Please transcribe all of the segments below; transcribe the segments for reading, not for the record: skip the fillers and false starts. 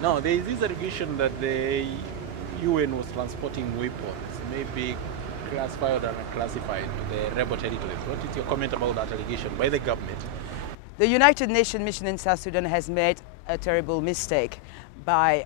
Now, there is this allegation that the UN was transporting weapons, maybe classified or unclassified, to the rebel territories. What is your comment about that allegation by the government? The United Nations mission in South Sudan has made a terrible mistake by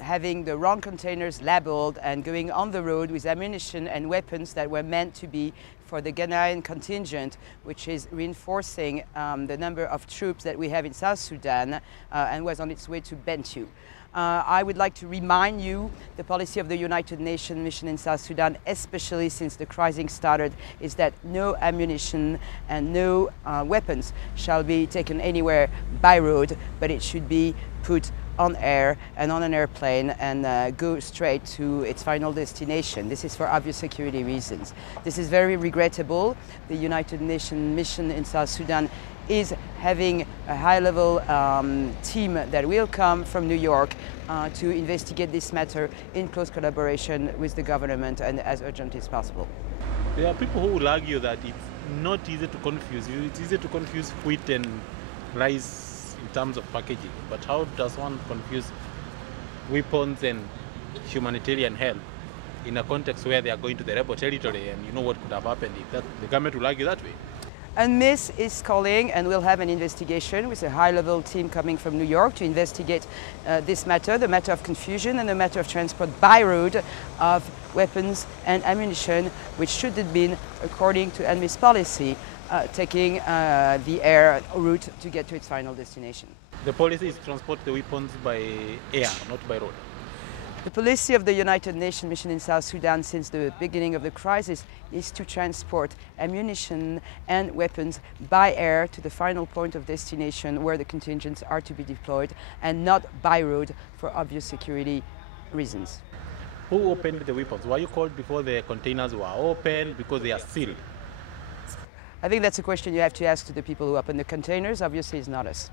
having the wrong containers labeled and going on the road with ammunition and weapons that were meant to be for the Ghanaian contingent, which is reinforcing the number of troops that we have in South Sudan and was on its way to Bentiu. I would like to remind you the policy of the United Nations mission in South Sudan, especially since the crisis started, is that no ammunition and no weapons shall be taken anywhere by road, but it should be put on air and on an airplane and go straight to its final destination. This is for obvious security reasons. This is very regrettable. The United Nations mission in South Sudan is having a high-level team that will come from New York to investigate this matter in close collaboration with the government and as urgent as possible. There are people who will argue that it's not easy to confuse. It's easy to confuse wheat and rice in terms of packaging, but how does one confuse weapons and humanitarian help in a context where they are going to the rebel territory, and you know what could have happened if the government will argue that way? UNMISS is calling and will have an investigation with a high-level team coming from New York to investigate this matter, the matter of confusion and the matter of transport by road of weapons and ammunition, which should have been, according to UNMISS policy, taking the air route to get to its final destination. The policy is to transport the weapons by air, not by road. The policy of the United Nations mission in South Sudan since the beginning of the crisis is to transport ammunition and weapons by air to the final point of destination where the contingents are to be deployed, and not by road for obvious security reasons. Who opened the weapons? Were you called before the containers were opened because they are sealed? I think that's a question you have to ask to the people who open the containers. Obviously, it's not us.